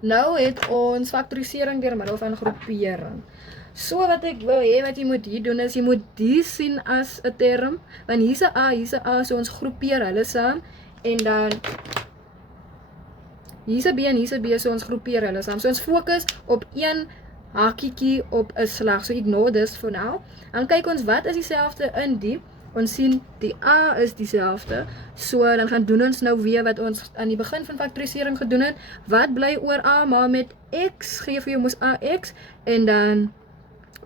Nou het ons faktorisering deur middel van groepering. So wat ek wil hê wat jy moet hier doen is jy moet die sien as 'n term, want hier's 'n A, so ons groepeer hulle saam en dan hier's 'n B en hier's 'n B, so ons groepeer hulle saam. So ons fokus op een hakietjie op 'n slag. So ignore this for now. Dan kyk ons wat is dieselfde in die. Ons sien die A is dieselfde. So dan gaan doen ons nou weer wat ons aan die begin van faktorisering gedoen het. Wat bly oor A maal met X, gee vir jou mos AX en dan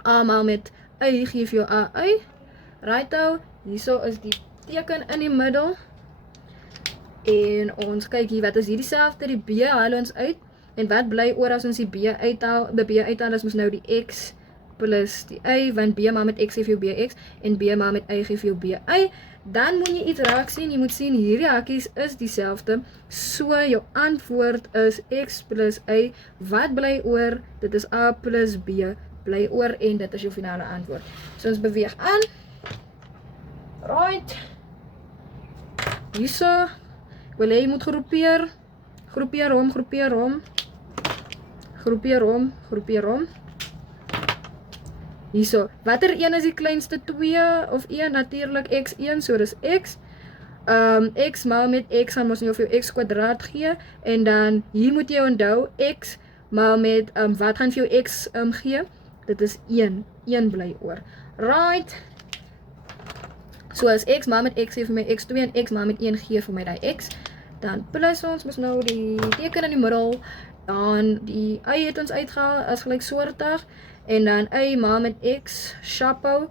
A maal met Y gee vir jou AY. Righto, hierso is die teken in die middel. En ons kyk hier, wat is hier dieselfde, die B haal ons uit, en wat bly oor as ons die B uithaal, is mos nou die X plus die Y, want B maal met X gee vir jou BX, en B maal met Y gee vir jou BY, dan moet jy iets raak sien, jy moet sien, hierdie hakies is dieselfde, so jou antwoord is X plus Y, wat bly oor, dit is A plus B, bly oor, en dit is jou finale antwoord. So ons beweeg aan, right, hierso, wil jy moet groepeer hom. Hierso, watter een is die kleinste 2 of 1? Natuurlik x1, so dis x. X maal met x gaan ons nou vir jou x kwadraat gee, en dan hier moet jy onthou, x maal met, wat gaan vir jou x gee? Dit is 1 bly oor. Right. So as x maal met x gee vir my x2 en x maal met 1 gee vir my die x, dan plus ons mos nou die teken in die middel, dan die y het ons uitgehaal as gelyksoortig, en dan y maal met x, chapeau,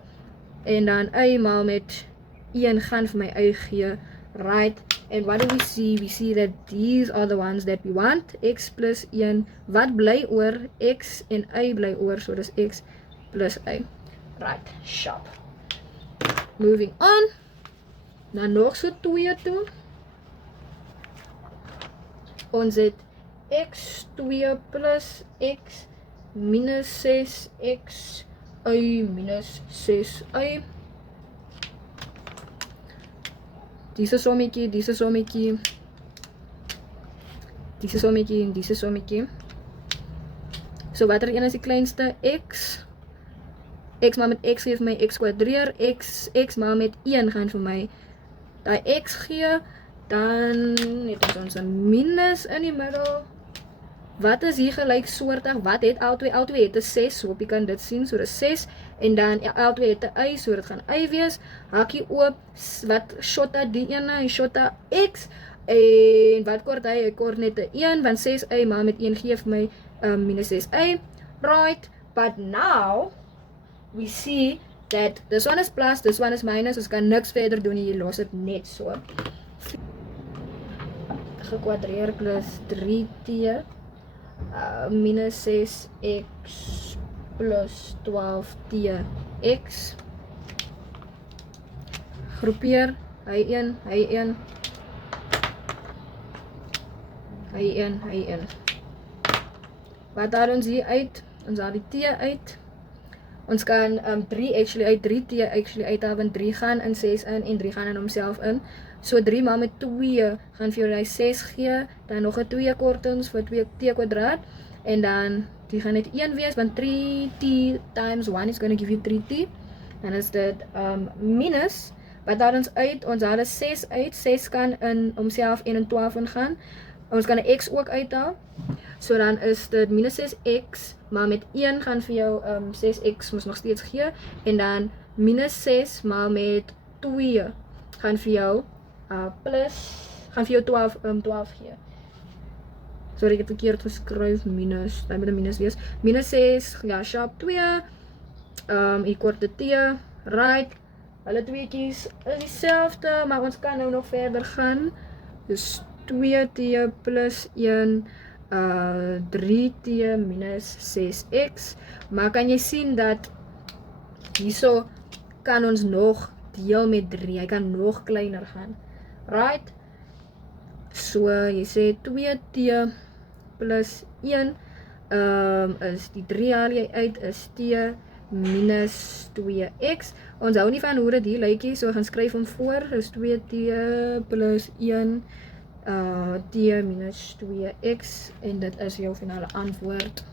en dan y maal met 1 gaan vir my y gee, right, and what do we see? We see that these are the ones that we want, x plus 1, wat bly oor, x en y bly oor, so dis x plus y, right, sharp. Moving on, na nog so 2 toe, ons het x2 plus x minus 6x y minus 6y. Diese sommetjie, diese sommetjie, diese sommetjie en diese sommetjie. So watter een is die kleinste? X. X maal met x gee vir my x kwadreer. X maal met 1 gaan vir my die x gee. Dan het ons 'n minus in die middel. Wat is hier gelyksoortig? Wat het L2? L2 het 'n 6, so op jy kan dit sien, so dis 6. En dan L2 het 'n y, so dit gaan y wees. Hakkie oop, wat shotta die ene? Hy shotta x. En wat kort hy? Hy kort net 'n 1, want 6y maal met 1 gee vir my minus 6y. Right, but now we see that this one is plus, this one is minus. Ons kan niks verder doen hier, los dit net so. Gekwadreer plus 3t minus 6x plus 12tx. Groepeer, hy 1, hy 1, hy 1, hy 1. Wat haal ons hier uit? Ons haal die t uit. Ons kan 3 actually uit, 3t actually uithaal, want 3 gaan in 6 in en 3 gaan in homself in. So 3 maal met 2 gaan vir jou die 6 gee, dan nog 'n 2 kortings vir 2t kwadraat, en dan die gaan net 1 wees, want 3t times 1 is going to give you 3t, dan is dit minus, wat haal ons uit? Ons haal 6 uit, 6 kan in homself 1 en 12 ingaan, ons kan 'n x ook uithaal, so dan is dit minus 6x, maar met 1 gaan vir jou 6x moes nog steeds gee, en dan minus 6 maal met 2 gaan vir jou plus, gaan vir jou 12 gee. Sorry, ek het verkeerd geskryf, minus, dan moet 'n minus wees. Minus 6, ja, sharp 2, hier kort die t, right, hulle tweetjies is dieselfde, maar ons kan nou nog verder gaan, dus 2t plus 1, 3t minus 6x, maar kan jy sien dat hierso kan ons nog deel met 3, hy kan nog kleiner gaan, right, so jy sê 2t plus 1, is die 3 haal jy uit, is t minus 2x, ons hou nie van hoe dit hier lykie, so gaan skryf hom voor, is 2t plus 1 t minus 2x en dit is jou finale antwoord.